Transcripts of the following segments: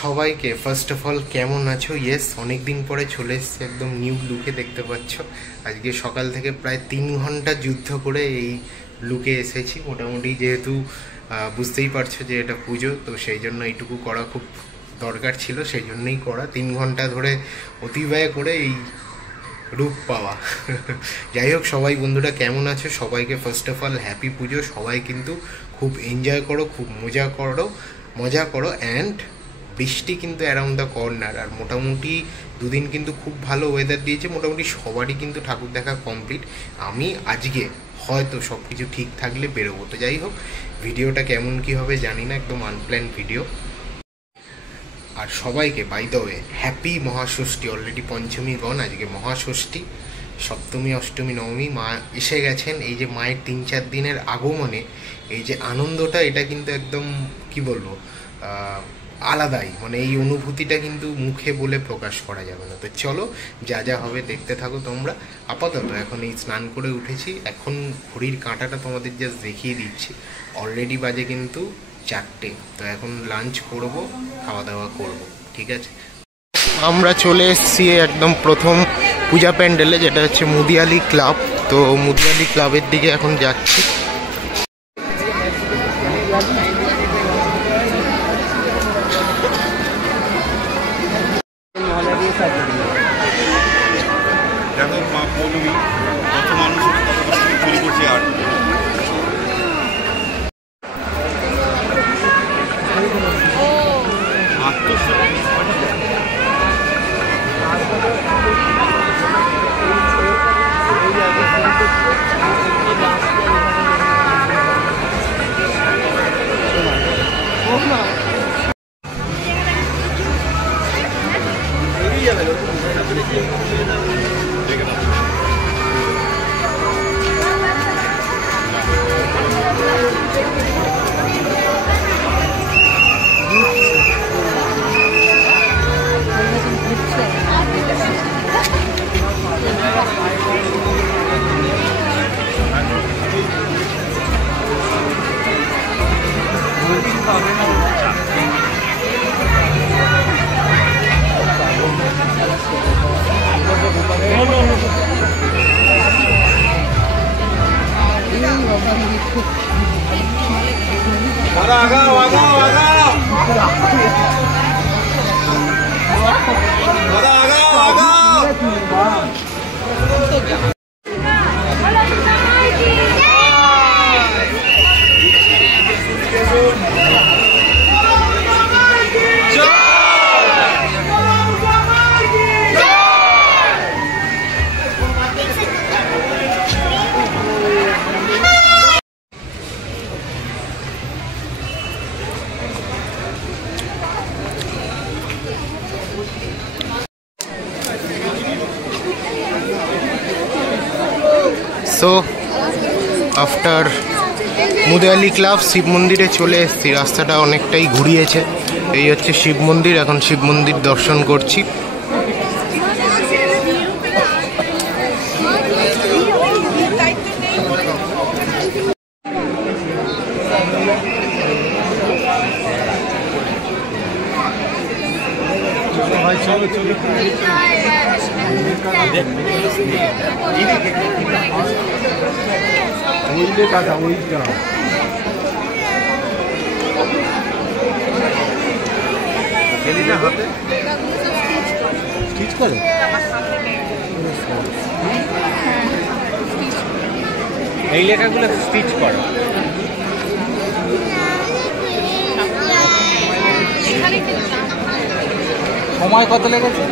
সবাইকে first of all কেমন আছো? ইয়েস, অনেক দিন পরে চলে এসেছি একদম নিউ লুকে, দেখতে পাচ্ছ। আজকে সকাল থেকে প্রায় 3 ঘন্টা যুদ্ধ করে এই লুকে এসেছি মোটামুটি, যেহেতু বুঝতেই পারছো যে এটা পুজো, তো সেই জন্য এইটুকু করা খুব দরকার ছিল, সেই জন্যই করা। 3 ঘন্টা ধরে অতিবায় করে এই রূপ পাওয়া। যাই হোক, সবাই বন্ধুরা কেমন আছো? সবাইকে ফার্স্ট অফ অল হ্যাপি পুজো। সবাই কিন্তু খুব এনজয় করো, খুব মজা করো অ্যান্ড বৃষ্টি কিন্তু অ্যারাউন্ড দ্য কর্নার। আর মোটামুটি দুদিন কিন্তু খুব ভালো ওয়েদার দিয়েছে, মোটামুটি সবারই কিন্তু ঠাকুর দেখা কমপ্লিট। আমি আজকে হয়তো সব কিছু ঠিক থাকলে বেরোবো। তো যাই হোক, ভিডিওটা কেমন কী হবে জানি না, একদম আনপ্ল্যান ভিডিও। আর সবাইকে by the way happy Mahashashthi. Already Panchami gone, আজকে মহাষষ্ঠী, সপ্তমী অষ্টমী নবমী মা এসে গেছেন। এই যে মায়ের 3-4 দিনের আগমনে এই যে আনন্দটা, এটা কিন্তু একদম কি বলবো, আলাদাই। মানে এই অনুভূতিটা কিন্তু মুখে বলে প্রকাশ করা যাবে না। তো চলো, যা যা হবে দেখতে থাকো তোমরা। আপাতত এখন এই স্নান করে উঠেছি, এখন ঘড়ির কাঁটাটা তোমাদের জাস্ট দেখিয়ে দিচ্ছি। অলরেডি বাজে কিন্তু 4টে। তো এখন লাঞ্চ করব, খাওয়া দাওয়া করব, ঠিক আছে। আমরা চলে এসেছি একদম প্রথম পূজা প্যান্ডেলে, যেটা হচ্ছে মুদিয়ালি ক্লাব। তো মুদিয়ালি ক্লাবের দিকে এখন যাচ্ছি। দেখো মা পৌলমী কত মানুষের কত তৈরি করছে। আর so after Mudiali club Shiva মন্দিরে চলে এসেছি। রাস্তাটা অনেকটাই ঘুরিয়েছে। এই হচ্ছে শিব মন্দির, এখন শিব মন্দির দর্শন করছি। এই লেখাগুলো স্টিচ করো। সময় কত লেগেছে?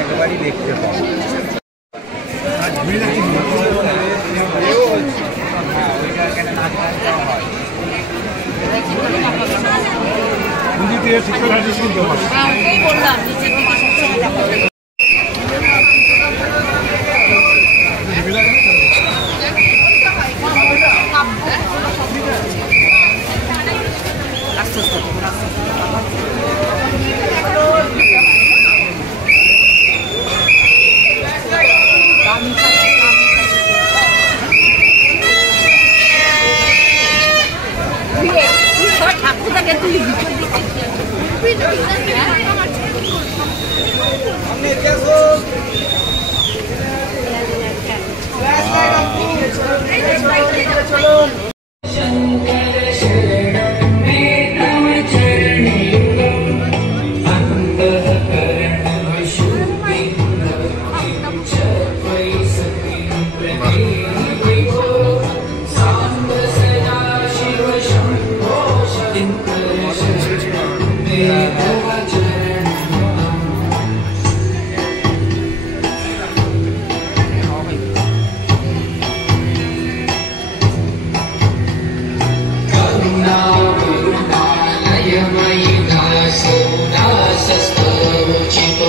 একবারই দেখতে পাবো। সো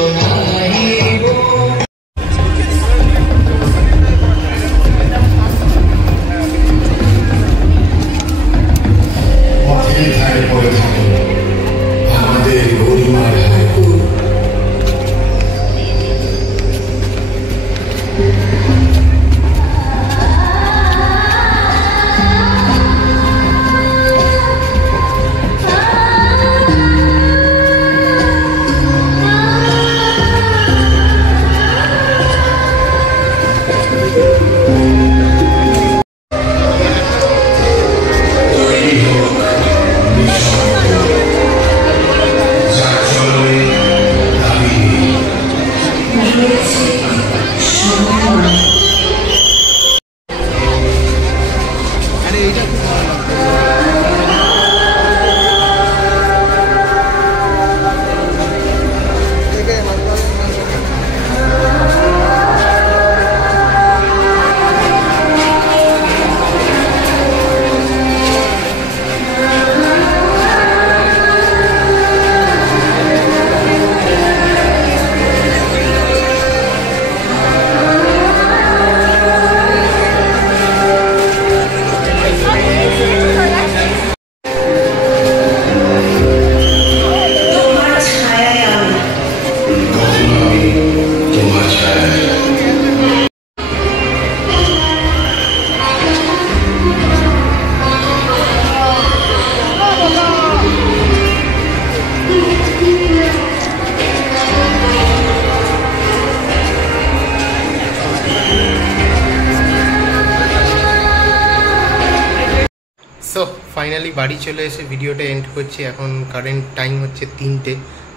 ফাইনালি বাড়ি চলে এসে ভিডিওটা এন্ড করছি। এখন কারেন্ট টাইম হচ্ছে 3টে,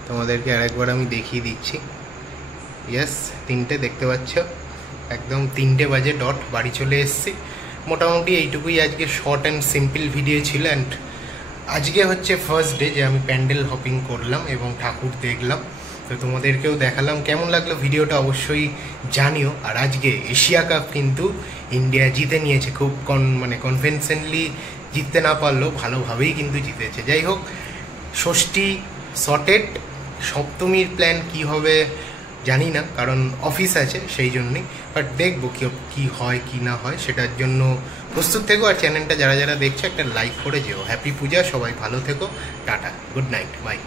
তোমাদেরকে আরেকবার আমি দেখিয়ে দিচ্ছি। ইয়েস 3টে দেখতে পাচ্ছ, একদম 3টে বাজে ডট বাড়ি চলে এসেছি। মোটামুটি এইটুকুই আজকে শর্ট অ্যান্ড সিম্পল ভিডিও ছিল। অ্যান্ড আজকে হচ্ছে ফার্স্ট ডে যে আমি প্যান্ডেল হপিং করলাম এবং ঠাকুর দেখলাম, তো তোমাদেরকেও দেখালাম। কেমন লাগলো ভিডিওটা অবশ্যই জানিও। আর আজকে এশিয়া কাপ কিন্তু ইন্ডিয়া জিতে নিয়েছে, খুব কনভিনসেন্টলি জিততে না পারলেও ভালোভাবেই কিন্তু জিতেছে। যাই হোক, ষষ্ঠী সর্টেড, সপ্তমীর প্ল্যান কি হবে জানি না, কারণ অফিস আছে সেই জন্যই। বাট দেখবো কি হয় কি না হয়, সেটার জন্য প্রস্তুত থেকো। আর চ্যানেলটা যারা যারা দেখছো একটা লাইক করে যেও। হ্যাপি পূজা, সবাই ভালো থেকো, টাটা, গুড নাইট, বাই।